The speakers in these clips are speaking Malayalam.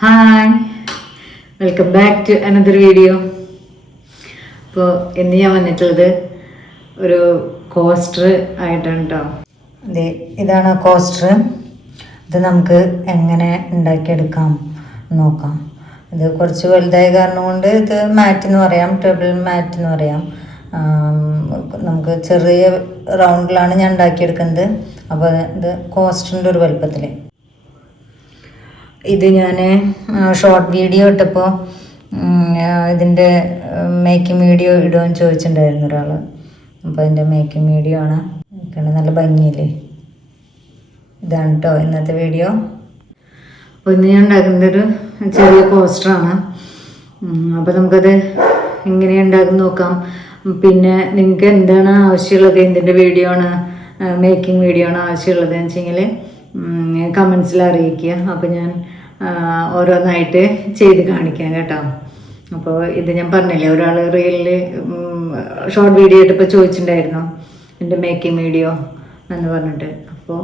Hi, welcome back to another video. അപ്പോൾ ഇന്ന് ഞാൻ വന്നിട്ടുള്ളത് ഒരു കോസ്റ്റർ ആയിട്ടാണ് കേട്ടോ. ഇതാണ് കോസ്റ്റർ. ഇത് നമുക്ക് എങ്ങനെ ഉണ്ടാക്കിയെടുക്കാം നോക്കാം. ഇത് കുറച്ച് വലുതായ കാരണം കൊണ്ട് ഇത് മാറ്റ് എന്ന് പറയാം, ടേബിൾ മാറ്റ് എന്ന് പറയാം. നമുക്ക് ചെറിയ റൗണ്ടിലാണ് ഞാൻ ഉണ്ടാക്കിയെടുക്കുന്നത്. അപ്പോൾ ഇത് കോസ്റ്ററിൻ്റെ ഒരു വലുപ്പത്തിൽ. ഇത് ഞാൻ ഷോർട്ട് വീഡിയോ ഇട്ടപ്പോൾ ഇതിൻ്റെ മേക്കിംഗ് വീഡിയോ ഇടുമെന്ന് ചോദിച്ചിട്ടുണ്ടായിരുന്നു ഒരാൾ. അപ്പോൾ അതിൻ്റെ മേക്കിംഗ് വീഡിയോ ആണ്. നല്ല ഭംഗിയില്ലേ? ഇതാണ് കേട്ടോ ഇന്നത്തെ വീഡിയോ. അപ്പോൾ ഇന്ന് ഞാൻ ഉണ്ടാക്കുന്നതൊരു ചെറിയ കോസ്റ്ററാണ്. അപ്പോൾ നമുക്കത് എങ്ങനെയാണ് ഉണ്ടാക്കുന്ന നോക്കാം. പിന്നെ നിങ്ങൾക്ക് എന്താണ് ആവശ്യമുള്ളത്, എന്തിൻ്റെ വീഡിയോ ആണ്, മേക്കിംഗ് വീഡിയോ ആണ് ആവശ്യമുള്ളത് എന്ന് വെച്ചെങ്കിൽ കമൻസിൽ അറിയിക്കുക. അപ്പോൾ ഞാൻ ഓരോന്നായിട്ട് ചെയ്ത് കാണിക്കാം കേട്ടോ. അപ്പോൾ ഇത് ഞാൻ പറഞ്ഞില്ലേ, ഒരാൾ റീലിൽ ഷോർട്ട് വീഡിയോ ആയിട്ടിപ്പോൾ ചോദിച്ചിട്ടുണ്ടായിരുന്നു എൻ്റെ മേക്കിംഗ് വീഡിയോ എന്ന് പറഞ്ഞിട്ട്. അപ്പോൾ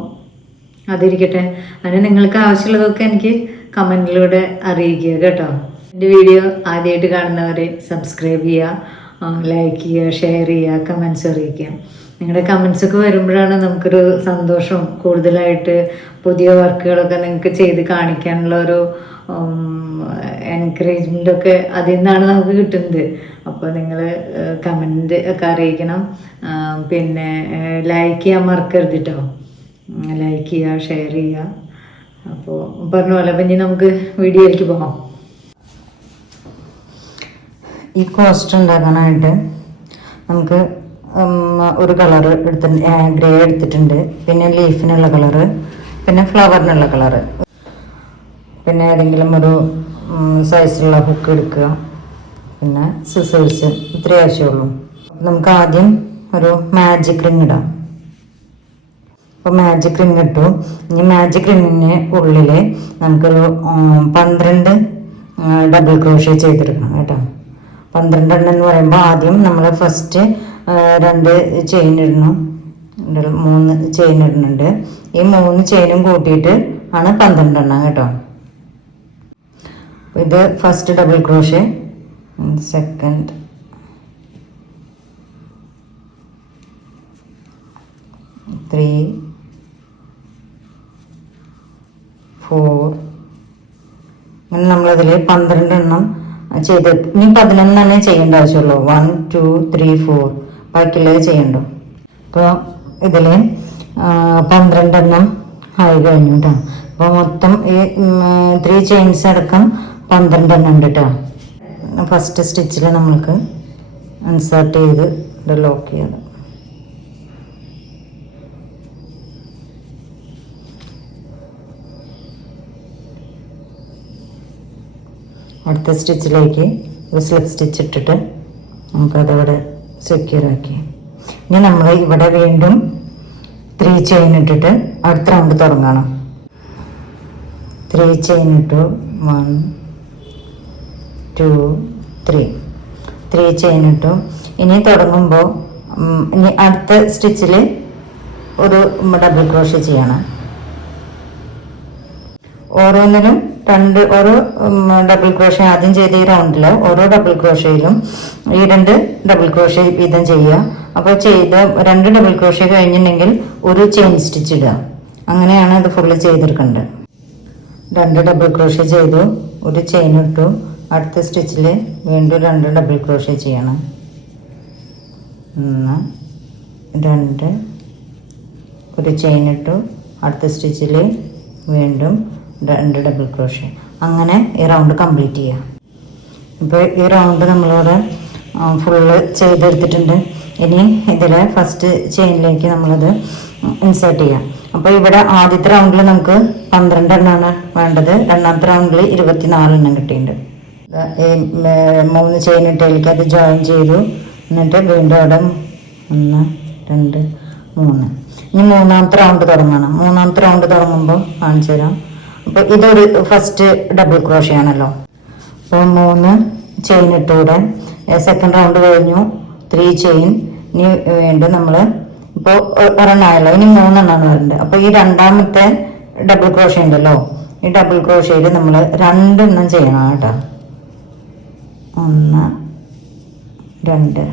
അതിരിക്കട്ടെ, അതിന് നിങ്ങൾക്ക് ആവശ്യമുള്ളതൊക്കെ എനിക്ക് കമൻറ്റിലൂടെ അറിയിക്കുക കേട്ടോ. എൻ്റെ വീഡിയോ ആദ്യമായിട്ട് കാണുന്നവർ സബ്സ്ക്രൈബ് ചെയ്യുക, ലൈക്ക് ചെയ്യുക, ഷെയർ ചെയ്യുക, കമൻസ് അറിയിക്കുക. നിങ്ങളുടെ കമൻസൊക്കെ വരുമ്പോഴാണ് നമുക്കൊരു സന്തോഷം, കൂടുതലായിട്ട് പുതിയ വർക്കുകളൊക്കെ നിങ്ങൾക്ക് ചെയ്ത് കാണിക്കാനുള്ള ഒരു എൻകറേജ്മെൻ്റൊക്കെ അതിൽ നിന്നാണ് നമുക്ക് കിട്ടുന്നത്. അപ്പോൾ നിങ്ങൾ കമൻറ്റ് ഒക്കെ അറിയിക്കണം. പിന്നെ ലൈക്ക് ചെയ്യാൻ മറക്കരുത് കേട്ടോ. ലൈക്ക് ചെയ്യുക, ഷെയർ ചെയ്യുക. അപ്പോൾ പറഞ്ഞ പോലെ അപ്പം ഇനി നമുക്ക് വീഡിയോയിലേക്ക് പോകാം. ഈ കോസ്റ്റർ ഉണ്ടാക്കാനായിട്ട് നമുക്ക് ഒരു കളറ് എടുത്തിട്ടുണ്ട്, ഗ്രേ എടുത്തിട്ടുണ്ട്. പിന്നെ ലീഫിനുള്ള കളറ്, പിന്നെ ഫ്ലവറിനുള്ള കളറ്, പിന്നെ ഏതെങ്കിലും ഒരു സൈസിലുള്ള ഹുക്ക് എടുക്കുക, പിന്നെ സിസേഴ്സ്. ഇത്രയേ ആവശ്യമുള്ളൂ. നമുക്ക് ആദ്യം ഒരു മാജിക് റിങ് ഇടാം. അപ്പോൾ മാജിക് റിങ് ഇട്ടു. ഇനി മാജിക് റിങ്ങിന് ഉള്ളിൽ നമുക്കൊരു 12 ഡബിൾ ക്രോഷ്യ ചെയ്തെടുക്കണം കേട്ടോ. 12 എണ്ണം എന്ന് പറയുമ്പോൾ ആദ്യം നമ്മൾ ഫസ്റ്റ് 2 ചെയിൻ ഇടണം, 3 ചെയിൻ ഇടുന്നുണ്ട്. ഈ 3 ചെയിനും കൂട്ടിയിട്ട് ആണ് 12 എണ്ണം കേട്ടോ. ഇത് first double crochet, second, three, 4. അങ്ങനെ നമ്മളതിൽ 12 എണ്ണം ചെയ്ത് ഇനി 11 തന്നെ ചെയ്യേണ്ട ആവശ്യമുള്ളൂ. 1 2 3 4 ബാക്കിയുള്ളത് ചെയ്യണ്ടോ. അപ്പോൾ ഇതിൽ 12 എണ്ണം ആയി കഴിഞ്ഞു കേട്ടോ. അപ്പോൾ മൊത്തം ഈ 3 ചെയിൻസ് അടക്കം 12 എണ്ണം ഉണ്ട് കേട്ടോ. ഫസ്റ്റ് സ്റ്റിച്ചിൽ നമ്മൾക്ക് ഇൻസേർട്ട് ചെയ്ത് ഇത് ലോക്ക് ചെയ്യാം. അടുത്ത സ്റ്റിച്ചിലേക്ക് ഒരു സ്ലിപ്പ് സ്റ്റിച്ച് ഇട്ടിട്ട് നമുക്കതവിടെ സെക്യൂർ ആക്കി. ഇനി നമ്മൾ ഇവിടെ വീണ്ടും 3 ചെയിൻ ഇട്ടിട്ട് അടുത്ത റൗണ്ട് തുടങ്ങണം. 3 ചെയിൻ ഇട്ടു, 1 2 3 ചെയിൻ ഇട്ടു. ഇനി തുടങ്ങുമ്പോൾ ഇനി അടുത്ത സ്റ്റിച്ചിൽ ഒരു ഡബിൾ ക്രോഷ്യ ചെയ്യണം. ഓരോന്നിലും ഓരോ ഡബിൾ ക്രോഷ്യ ആദ്യം ചെയ്ത ഈ റൗണ്ടിൽ ഓരോ ഡബിൾ ക്രോഷ്യയിലും ഈ 2 ഡബിൾ ക്രോഷ്യ വീതം ചെയ്യുക. അപ്പോൾ ചെയ്ത 2 ഡബിൾ ക്രോഷ്യ കഴിഞ്ഞിട്ടുണ്ടെങ്കിൽ ഒരു ചെയിൻ സ്റ്റിച്ച് ഇടുക. അങ്ങനെയാണ് ഇത് ഫുള്ള് ചെയ്തെടുക്കേണ്ടത്. 2 ഡബിൾ ക്രോഷ്യ ചെയ്തു, ഒരു ചെയിൻ ഇട്ടു. അടുത്ത സ്റ്റിച്ചിൽ വീണ്ടും 2 ഡബിൾ ക്രോഷ്യ ചെയ്യണം. 1 2, ഒരു ചെയിൻ ഇട്ടു. അടുത്ത സ്റ്റിച്ചിൽ വീണ്ടും 2 ഡബിൾ ക്രോഷ്യ. അങ്ങനെ ഈ റൗണ്ട് കംപ്ലീറ്റ് ചെയ്യുക. ഇപ്പോൾ ഈ റൗണ്ട് നമ്മളിവിടെ ഫുള്ള് ചെയ്തെടുത്തിട്ടുണ്ട്. ഇനി ഇതിൽ ഫസ്റ്റ് ചെയിനിലേക്ക് നമ്മളത് ഇൻസേർട്ട് ചെയ്യാം. അപ്പോൾ ഇവിടെ ആദ്യത്തെ റൗണ്ടിൽ നമുക്ക് 12 എണ്ണമാണ് വേണ്ടത്. രണ്ടാമത്തെ റൗണ്ടിൽ 24 എണ്ണം കിട്ടിയിട്ടുണ്ട്. ഈ 3 ചെയിൻ ഇട്ടതിലേക്ക് അത് ജോയിൻ ചെയ്തു. എന്നിട്ട് വീണ്ടും അവിടെ 1 2 3. ഇനി മൂന്നാമത്തെ റൗണ്ട് തുടങ്ങണം. മൂന്നാമത്തെ റൗണ്ട് തുടങ്ങുമ്പോൾ കാണിച്ചു തരാം. അപ്പോൾ ഇതൊരു ഫസ്റ്റ് ഡബിൾ ക്രോഷ്യ ആണല്ലോ. അപ്പോൾ 3 ചെയിൻ ഇട്ടൂടെ സെക്കൻഡ് റൗണ്ട് കഴിഞ്ഞു. 3 ചെയിൻ. ഇനി വീണ്ടും നമ്മൾ ഇപ്പോൾ ഒരെണ്ണമായല്ലോ, ഇനി 3 എണ്ണമാണ് വരുന്നത്. അപ്പോൾ ഈ രണ്ടാമത്തെ ഡബിൾ ക്രോഷ്യ ഉണ്ടല്ലോ, ഈ ഡബിൾ ക്രോഷയിൽ നമ്മൾ 2 എണ്ണം ചെയ്യണം കേട്ടോ. 1 2.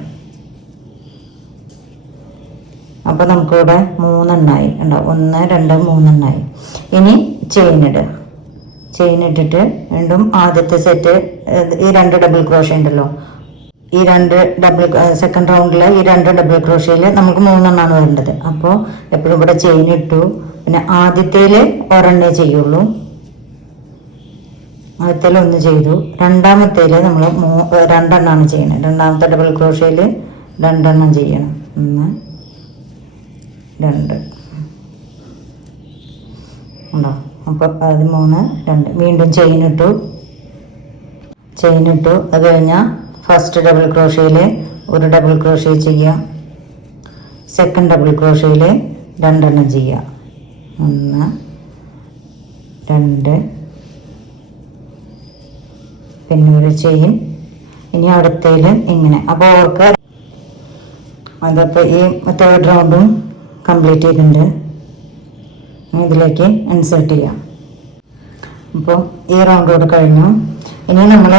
അപ്പോൾ നമുക്കിവിടെ 3 എണ്ണമായി ഉണ്ടാവും. 1 2 3 എണ്ണമായി. ഇനി ചെയിൻ ഇട്ടിട്ട് വീണ്ടും ആദ്യത്തെ സെറ്റ് ഈ 2 ഡബിൾ ക്രോഷേ ഉണ്ടല്ലോ, ഈ 2 സെക്കൻഡ് റൗണ്ടിൽ ഈ 2 ഡബിൾ ക്രോഷയിൽ നമുക്ക് 3 എണ്ണമാണ് വേണ്ടത്. അപ്പോൾ എപ്പോഴും ഇവിടെ ചെയിൻ ഇട്ടു. പിന്നെ ആദ്യത്തേൽ ഒരെണ്ണേ ചെയ്യുള്ളൂ. ആദ്യത്തേൽ 1 ചെയ്തു. രണ്ടാമത്തേൽ നമ്മൾ 2 എണ്ണമാണ് ചെയ്യണത്. രണ്ടാമത്തെ ഡബിൾ ക്രോഷയിൽ 2 എണ്ണം ചെയ്യണം. 1 2 ഉണ്ടോ. അപ്പോൾ അത് 3 2. വീണ്ടും ചെയിൻ ഇട്ടു. അത് കഴിഞ്ഞാൽ ഫസ്റ്റ് ഡബിൾ ക്രോഷയിൽ ഒരു ഡബിൾ ക്രോഷേ ചെയ്യുക. സെക്കൻഡ് ഡബിൾ ക്രോഷയിൽ 2 എണ്ണം ചെയ്യുക. 1 2. പിന്നെ ഒരു ചെയിൻ. ഇനി അടുത്തതിൽ ഇങ്ങനെ. അപ്പോൾ അവർക്ക് അതപ്പോൾ ഈ 3rd റൗണ്ടും കംപ്ലീറ്റ് ചെയ്തിട്ടുണ്ട്. ഇതിലേക്ക് ഇൻസേർട്ട് ചെയ്യാം. അപ്പോൾ ഈ റൗണ്ടോട് കഴിഞ്ഞു. ഇനി നമ്മൾ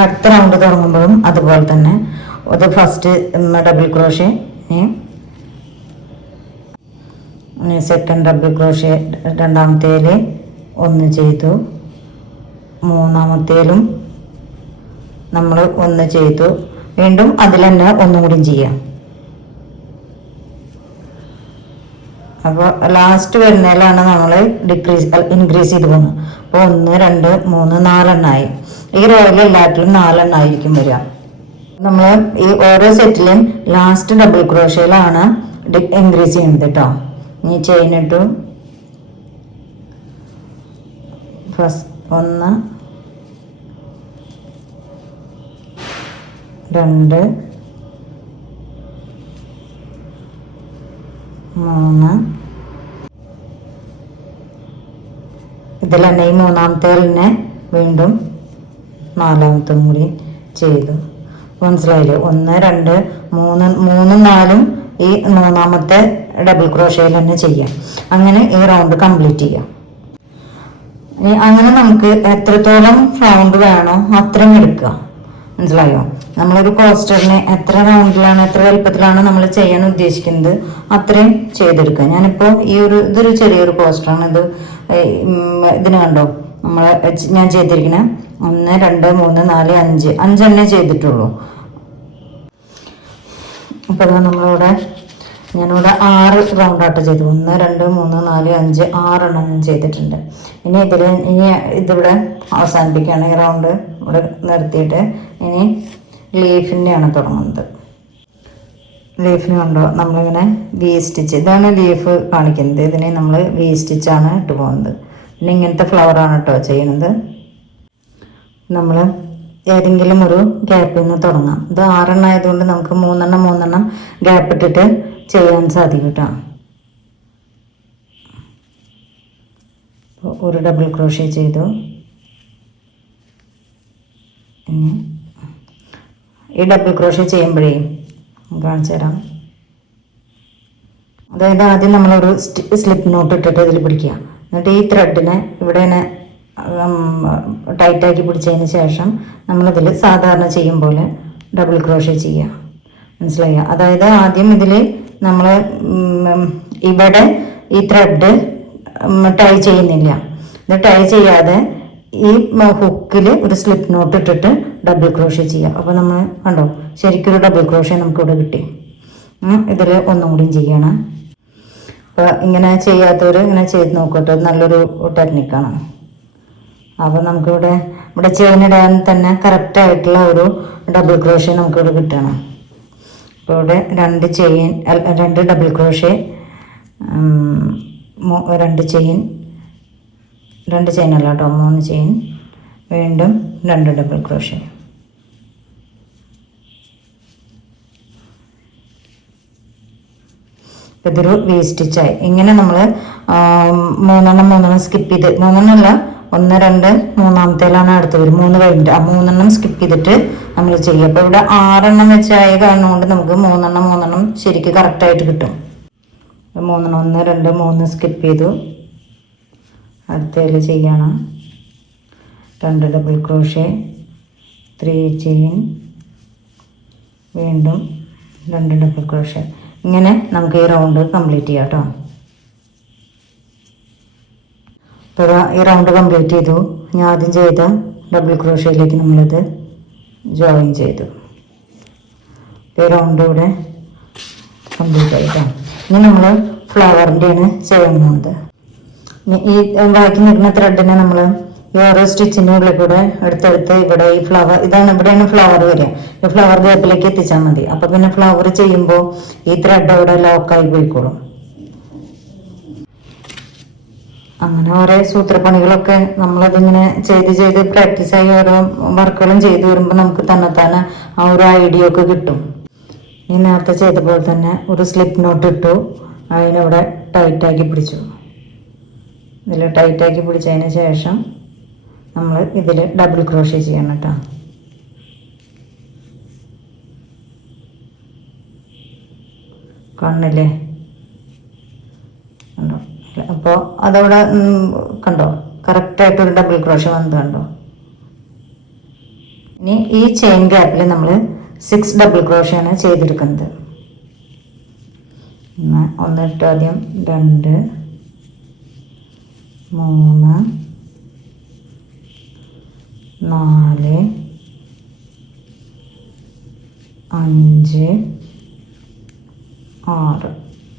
അടുത്ത റൗണ്ട് തുടങ്ങുമ്പോഴും അതുപോലെ തന്നെ അത് first double crochet, second double crochet, രണ്ടാമത്തേൽ 1 ചെയ്തു. മൂന്നാമത്തേലും നമ്മൾ 1 ചെയ്തു. വീണ്ടും അതിൽ തന്നെ 1 കൂടി ചെയ്യാം. അപ്പോൾ ലാസ്റ്റ് വരുന്നതിലാണ് നമ്മൾ ഇൻക്രീസ് ചെയ്ത് പോകുന്നത്. അപ്പോൾ 1 2 3 4 എണ്ണമായി. ഈ റോയിൽ എല്ലാറ്റിലും 4 എണ്ണമായിരിക്കും വരിക. നമ്മൾ ഈ ഓരോ സെറ്റിലും ലാസ്റ്റ് ഡബിൾ ക്രോഷയിലാണ് ഇൻക്രീസ് ചെയ്യുന്നത് കേട്ടോ. ഇനി ചെയിൻ ഇട്ടു. ഫസ്റ്റ് 1 2 3. ഇതിൽ തന്നെ ഈ മൂന്നാമത്തെ തന്നെ വീണ്ടും 4ാമത്തും കൂടി ചെയ്തു. മനസ്സിലായില്ലേ? 1 2 3 3 4 ഈ മൂന്നാമത്തെ ഡബിൾ ക്രോഷയിൽ തന്നെ ചെയ്യാം. അങ്ങനെ ഈ റൗണ്ട് കംപ്ലീറ്റ് ചെയ്യാം. അങ്ങനെ നമുക്ക് എത്രത്തോളം റൗണ്ട് വേണോ അത്രയും എടുക്കുക. മനസ്സിലായോ? നമ്മളൊരു കോസ്റ്ററിനെ എത്ര റൗണ്ടിലാണ് എത്ര വലുപ്പത്തിലാണ് നമ്മൾ ചെയ്യാൻ ഉദ്ദേശിക്കുന്നത് അത്രയും ചെയ്തെടുക്കുക. ഞാനിപ്പോൾ ഇതൊരു ചെറിയൊരു കോസ്റ്ററാണ്. ഇതിന് കണ്ടോ ഞാൻ ചെയ്തിരിക്കുന്നത് 1 2 3 4 5 എണ്ണേ ചെയ്തിട്ടുള്ളൂ. അപ്പോൾ ഞാനിവിടെ 6 റൗണ്ടായിട്ട് ചെയ്തു. 1 2 3 4 5 6 എണ്ണം ഞാൻ ചെയ്തിട്ടുണ്ട്. ഇനി ഇതിവിടെ അവസാനിപ്പിക്കുകയാണ്. ഈ റൗണ്ട് ഇവിടെ നിർത്തിയിട്ട് ഇനി ലീഫിൻ്റെയാണ് തുടങ്ങുന്നത്. ലീഫിന് കണ്ടോ നമ്മളിങ്ങനെ വി സ്റ്റിച്ച്, ഇതാണ് ലീഫ് കാണിക്കുന്നത്. ഇതിനെ നമ്മൾ വി സ്റ്റിച്ചാണ് ഇട്ട് പോകുന്നത്. പിന്നെ ഇങ്ങനത്തെ ഫ്ലവറാണ് കേട്ടോ ചെയ്യുന്നത്. നമ്മൾ ഏതെങ്കിലും ഒരു ഗ്യാപ്പിൽ നിന്ന് തുടങ്ങാം. ഇത് 6 എണ്ണം ആയതുകൊണ്ട് നമുക്ക് 3 എണ്ണം ഗ്യാപ്പ് ഇട്ടിട്ട് ചെയ്യാൻ സാധിക്കും കേട്ടോ. ഒരു ഡബിൾ ക്രോഷേ ചെയ്തു. ഈ ഡബിൾ ക്രോഷേ ചെയ്യുമ്പോഴേ കാണിച്ചു തരാം. അതായത് ആദ്യം നമ്മളൊരു സ്ലിപ്പ് നോട്ട് ഇട്ടിട്ട് ഇതിൽ പിടിക്കുക. എന്നിട്ട് ഈ ത്രെഡിനെ ഇവിടെ ടൈറ്റാക്കി പിടിച്ചതിന് ശേഷം നമ്മളിതിൽ സാധാരണ ചെയ്യും പോലെ ഡബിൾ ക്രോഷേ ചെയ്യുക. മനസ്സിലാക്കുക? അതായത് ആദ്യം ഇതിൽ നമ്മൾ ഇവിടെ ഈ ത്രെഡ് ടൈ ചെയ്യുന്നില്ല. ഇത് ടൈ ചെയ്യാതെ ഈ ഹുക്കിൽ ഒരു സ്ലിപ്പ് നോട്ട് ഇട്ടിട്ട് ഡബിൾ ക്രോഷേ ചെയ്യാം. അപ്പോൾ നമ്മൾ കണ്ടോ ശരിക്കൊരു ഡബിൾ ക്രോഷേ നമുക്കിവിടെ കിട്ടി. ഇതിൽ ഒന്നും കൂടിയും ചെയ്യണം. അപ്പോൾ ഇങ്ങനെ ചെയ്യാത്തവർ ഇങ്ങനെ ചെയ്ത് നോക്കട്ടെ. നല്ലൊരു ടെക്നിക്കാണ്. അപ്പോൾ ഇവിടെ ചെയിൻ ഇടാൻ തന്നെ കറക്റ്റായിട്ടുള്ള ഒരു ഡബിൾ ക്രോഷേ നമുക്കിവിടെ കിട്ടണം. അപ്പോൾ ഇവിടെ 2 ഡബിൾ ക്രോഷേ, 2 ചെയിൻ അല്ല കേട്ടോ, 3 ചെയിൻ, വീണ്ടും 2 ഡബിൾ ക്രോഷേ. ഇതൊരു വി സ്റ്റിച്ചായി. ഇങ്ങനെ നമ്മൾ 3 എണ്ണം സ്കിപ്പ് ചെയ്ത് 3 എണ്ണം അല്ല 1 2 മൂന്നാമത്തേലാണ് അടുത്ത് വരും. 3 കഴിഞ്ഞിട്ട് 3 എണ്ണം സ്കിപ്പ് ചെയ്തിട്ട് നമ്മൾ ചെയ്യുക. അപ്പോൾ ഇവിടെ 6 എണ്ണം വെച്ചായ കാരണം കൊണ്ട് നമുക്ക് 3 എണ്ണം ശരിക്കും കറക്റ്റായിട്ട് കിട്ടും. 3 1 2 3 സ്കിപ്പ് ചെയ്തു. അടുത്തതിൽ ചെയ്യണം. 2 ഡബിൾ ക്രോഷേ, 3 ചെയിൻ, വീണ്ടും 2 ഡബിൾ ക്രോഷേ. ഇങ്ങനെ നമുക്ക് ഈ റൗണ്ട് കംപ്ലീറ്റ് ചെയ്യാം കേട്ടോ. അപ്പോൾ ഈ റൗണ്ട് കംപ്ലീറ്റ് ചെയ്തു. ഞാൻ ആദ്യം ചെയ്ത ഡബിൾ ക്രോഷയിലേക്ക് നമ്മളിത് ജോയിൻ ചെയ്തു. ഈ റൗണ്ട് ഇവിടെ കംപ്ലീറ്റ് ആയിട്ടോ. ഇനി നമ്മൾ ഫ്ലവറിൻ്റെയാണ് ചെയ്യാൻ പോകുന്നത്. ഈ ബാക്കി നിൽക്കുന്ന ത്രെഡിനെ നമ്മൾ ഈ ഓരോ സ്റ്റിച്ചിൻ്റെ ഉള്ളിൽ കൂടെ എടുത്തെടുത്ത് ഇവിടെ ഈ ഫ്ലവർ, ഇവിടെയാണ് ഫ്ലവർ വരിക. ഈ ഫ്ലവർ ഗ്യാപ്പിലേക്ക് എത്തിച്ചാൽ മതി. അപ്പം പിന്നെ ഫ്ലവർ ചെയ്യുമ്പോൾ ഈ ത്രെഡ് അവിടെ ലോക്കായി പോയിക്കോളും. അങ്ങനെ ഓരോ സൂത്രപ്പണികളൊക്കെ നമ്മളതിങ്ങനെ ചെയ്ത് പ്രാക്ടീസായി ഓരോ വർക്കുകളും ചെയ്ത് വരുമ്പോൾ നമുക്ക് തന്നെത്താനെ ആ ഒരു ഐഡിയ ഒക്കെ കിട്ടും. ഈ നേരത്തെ ചെയ്ത പോലെ തന്നെ ഒരു സ്ലിപ്പ് നോട്ട് ഇട്ടു, അതിനവിടെ ടൈറ്റാക്കി പിടിച്ചു. ഇതിൽ ടൈറ്റാക്കി പിടിച്ചതിന് ശേഷം നമ്മൾ ഇതിൽ ഡബിൾ ക്രോഷേ ചെയ്യണം കേട്ടോ. കണ്ണില്ലേ കണ്ടോ? അപ്പോൾ അതവിടെ കണ്ടോ, കറക്റ്റായിട്ടൊരു ഡബിൾ ക്രോഷേ വന്നത് കണ്ടോ. ഇനി ഈ ചെയിൻ ഗ്യാപ്പിൽ നമ്മൾ 6 ഡബിൾ ക്രോഷയാണ് ചെയ്തെടുക്കുന്നത്. ഒന്നിട്ട് ആദ്യം 2, 3, 4, 5, 6.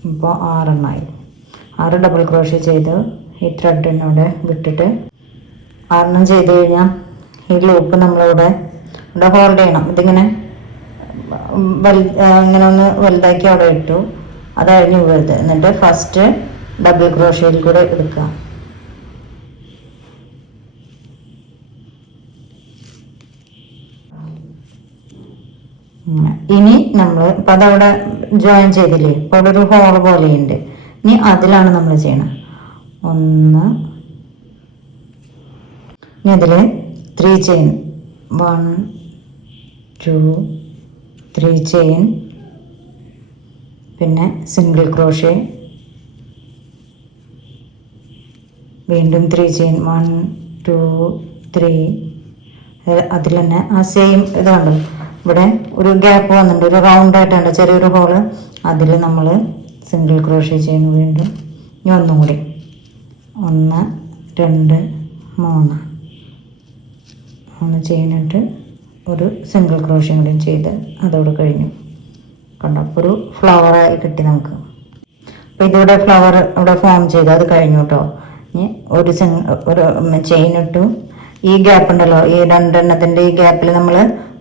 ഇപ്പോൾ 6 എണ്ണമായി. 6 ഡബിൾ ക്രോഷേ ചെയ്ത് ഈ ത്രെഡിനോടെ വിട്ടിട്ട് 6 ചെയ്ത് കഴിഞ്ഞാൽ ഈ ലൂപ്പ് നമ്മളിവിടെ ഹോൾഡ് ചെയ്യണം. ഇതിങ്ങനെ ഇങ്ങനെ ഒന്ന് വലുതാക്കി അവിടെ ഇട്ടു, അത് അഴിഞ്ഞു പോകരുത്. എന്നിട്ട് ഫസ്റ്റ് ഡബിൾ ക്രോഷയിൽ കൂടെ എടുക്കുക. ഇനി നമ്മൾ ഇപ്പം അതവിടെ ജോയിൻ ചെയ്തില്ലേ, അപ്പോൾ അവിടെ ഒരു ഹോൾ പോലെയുണ്ട്. ഇനി അതിലാണ് നമ്മൾ ചെയ്യണം. 1, ഇനി അതിൽ 3 ചെയിൻ, 1, 2, 3 ചെയിൻ, പിന്നെ സിംഗിൾ ക്രോഷേ, വീണ്ടും 3 ചെയിൻ, 1, 2, 3. അതിൽ തന്നെ ആ സെയിം ഇത് കണ്ടു, ഇവിടെ ഒരു ഗ്യാപ്പ് വന്നിട്ടുണ്ട്, ഒരു റൗണ്ട് ആയിട്ടുണ്ട്, ചെറിയൊരു ഹോള്. അതിൽ നമ്മൾ സിംഗിൾ ക്രോഷേ ചെയ്യുന്നു. വീണ്ടും ഇനി ഒന്നും കൂടി 1, 2, 3 ചെയ്യുന്നിട്ട് ഒരു സിംഗിൾ ക്രോഷയും കൂടി ചെയ്ത് അതോടെ കഴിഞ്ഞു. കണ്ടോ, അപ്പോൾ ഒരു ഫ്ലവറായി കിട്ടി നമുക്ക്. അപ്പോൾ ഇതിവിടെ ഫ്ലവർ ഇവിടെ ഫോം ചെയ്ത് അത് കഴിഞ്ഞു കേട്ടോ. ഇനി ഒരു ചെയിൻ ഇട്ടു. ഈ ഗ്യാപ്പ് ഉണ്ടല്ലോ, ഈ 2 എണ്ണത്തിൻ്റെ ഈ ഗ്യാപ്പിൽ നമ്മൾ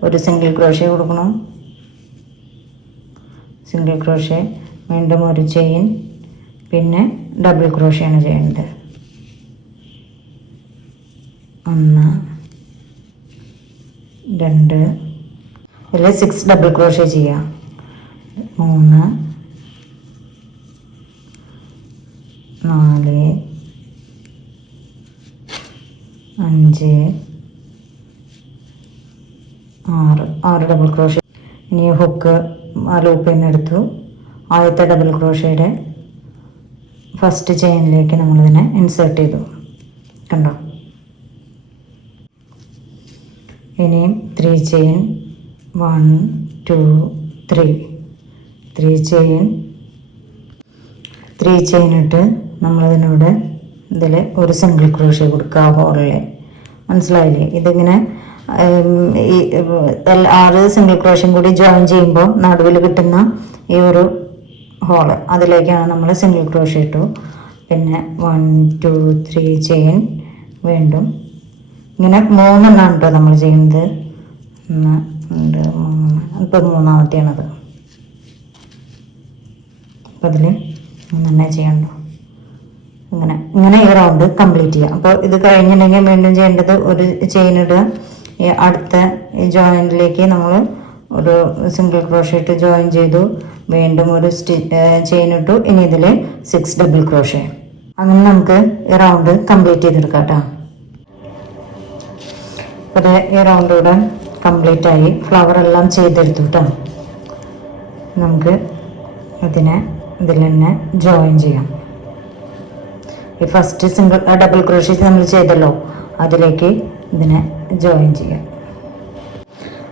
ഒരു സിംഗിൾ ക്രോഷേ കൊടുക്കണം. സിംഗിൾ ക്രോഷേ, വീണ്ടും ഒരു ചെയിൻ, പിന്നെ ഡബിൾ ക്രോഷയാണ് ചെയ്യേണ്ടത്. 1, 2, ഇതിൽ 6 ഡബിൾ ക്രോഷേ ചെയ്യാം. 3, 4, 5, 6 ഡബിൾ ക്രോഷേ. ഇനി ഹുക്ക് ആ ലൂപ്പിൽ നിന്ന് എടുത്തു. ആദ്യത്തെ ഡബിൾ ക്രോഷയുടെ ഫസ്റ്റ് ചെയിനിലേക്ക് നമ്മളിതിനെ ഇൻസേർട്ട് ചെയ്തു. കണ്ടോ, ഇനിയും 3 ചെയിൻ, 1, 2, 3 ചെയിൻ, 3 ചെയിൻ ഇട്ട് നമ്മളതിനോട് ഇതിൽ ഒരു സിംഗിൾ ക്രോഷേ കൊടുക്കുക ഹോളിൽ. മനസ്സിലായില്ലേ? ഇതിങ്ങനെ ഈ 6 സിംഗിൾ ക്രോഷയും കൂടി ജോയിൻ ചെയ്യുമ്പോൾ നടുവിൽ കിട്ടുന്ന ഈ ഒരു ഹോള്, അതിലേക്കാണ് നമ്മൾ സിംഗിൾ ക്രോഷേ ഇട്ടു. പിന്നെ 1, 2, 3 ചെയിൻ, വീണ്ടും ഇങ്ങനെ 3 എണ്ണമാണ് കേട്ടോ നമ്മൾ ചെയ്യുന്നത്. 1, 2, 3, ഇപ്പോൾ 3ാമത്തെയാണത്. അപ്പം അതിൽ 3 ചെയ്യണ്ടോ. ഇങ്ങനെ ഈ റൗണ്ട് കംപ്ലീറ്റ് ചെയ്യുക. അപ്പോൾ ഇത് കഴിഞ്ഞിട്ടുണ്ടെങ്കിൽ വീണ്ടും ചെയ്യേണ്ടത് ഒരു ചെയിൻ ഇടുക. ഈ അടുത്ത ഈ ജോയിൻറ്റിലേക്ക് നമ്മൾ ഒരു സിംഗിൾ ക്രോഷേ ഇട്ട് ജോയിൻ ചെയ്തു. വീണ്ടും ഒരു ചെയിൻ ഇട്ടു. ഇനി ഇതിൽ 6 ഡബിൾ ക്രോഷേ. അങ്ങനെ നമുക്ക് ഈ റൗണ്ട് കംപ്ലീറ്റ് ചെയ്തെടുക്കാം കേട്ടോ. അപ്പോൾ ഈ റൗണ്ട് ഇവിടെ കംപ്ലീറ്റ് ആയി. ഫ്ലവർ എല്ലാം ചെയ്തെടുത്തു കേട്ടോ. നമുക്ക് ഇതിൽ തന്നെ ജോയിൻ ചെയ്യാം. ഈ ഫസ്റ്റ് ഡബിൾ ക്രോഷ്യ നമ്മൾ ചെയ്തല്ലോ അതിലേക്ക് ഇതിനെ ജോയിൻ ചെയ്യാം.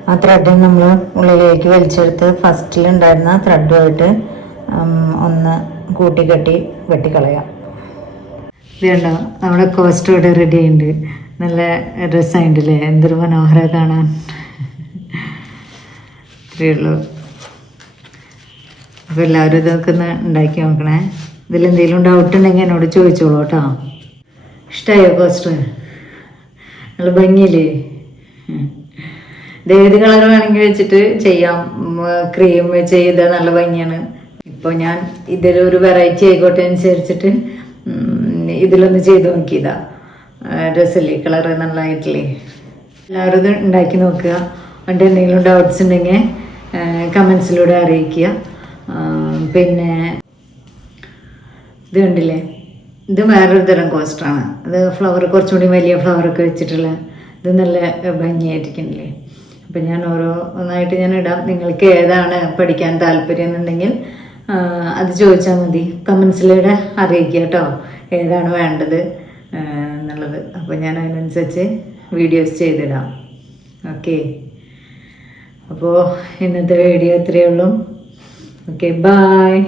ആ ത്രെഡ് നമ്മൾ ഉള്ളിലേക്ക് വലിച്ചെടുത്ത് ഫസ്റ്റിലുണ്ടായിരുന്ന ത്രെഡുമായിട്ട് ഒന്ന് കൂട്ടിക്കെട്ടി വെട്ടിക്കളയാം. ഇതുണ്ടോ നമ്മുടെ കോസ്റ്റ് ഇവിടെ റെഡി ആയിട്ടുണ്ട്. നല്ല ഡ്രസ്സായിട്ടില്ലേ, എന്തൊരു മനോഹര കാണാൻ. ഇത്രയേ ഉള്ളൂ. അപ്പോൾ എല്ലാവരും ഇതൊക്കെ ഒന്ന് ഉണ്ടാക്കി നോക്കണേ. ഇതിലെന്തെങ്കിലും ഡൗട്ട് ഉണ്ടെങ്കിൽ എന്നോട് ചോദിച്ചോളൂ കേട്ടോ. ഇഷ്ടമായോ കോസ്റ്റ്? നല്ല ഭംഗിയില്ലേ? ഇത് ഏത് കളർ വേണമെങ്കിൽ വെച്ചിട്ട് ചെയ്യാം. ക്രീം ചെയ്താൽ നല്ല ഭംഗിയാണ്. ഇപ്പോൾ ഞാൻ ഇതിലൊരു വെറൈറ്റി ആയിക്കോട്ടെ അനുസരിച്ചിട്ട് ഇതിലൊന്ന് ചെയ്ത് നോക്കിയതാ. ഡ്രസ്സല്ലേ, കളറ് നല്ലതായിട്ടില്ലേ? എല്ലാവരും ഇത് ഉണ്ടാക്കി നോക്കുക. എന്നിട്ട് എന്തെങ്കിലും ഡൗട്ട്സ് ഉണ്ടെങ്കിൽ കമൻസിലൂടെ അറിയിക്കുക. പിന്നെ ഇത് കണ്ടില്ലേ, ഇത് വേറൊരു തരം കോസ്റ്ററാണ്. അത് ഫ്ലവർ കുറച്ചുകൂടി വലിയ ഫ്ലവറൊക്കെ വെച്ചിട്ടുള്ള ഇത് നല്ല ഭംഗിയായിരിക്കുന്നില്ലേ. അപ്പം ഞാൻ ഓരോന്നായിട്ട് ഞാൻ ഇടാം. നിങ്ങൾക്ക് ഏതാണ് പഠിക്കാൻ താല്പര്യം എന്നുണ്ടെങ്കിൽ അത് ചോദിച്ചാൽ മതി. കമൻസിലൂടെ അറിയിക്കുക കേട്ടോ, ഏതാണ് വേണ്ടത് എന്നുള്ളത്. അപ്പോൾ ഞാൻ അതിനനുസരിച്ച് വീഡിയോസ് ചെയ്തിടാം. ഓക്കെ, അപ്പോൾ ഇന്നത്തെ വീഡിയോ ഇത്രയേ ഉള്ളൂ. Okay, by.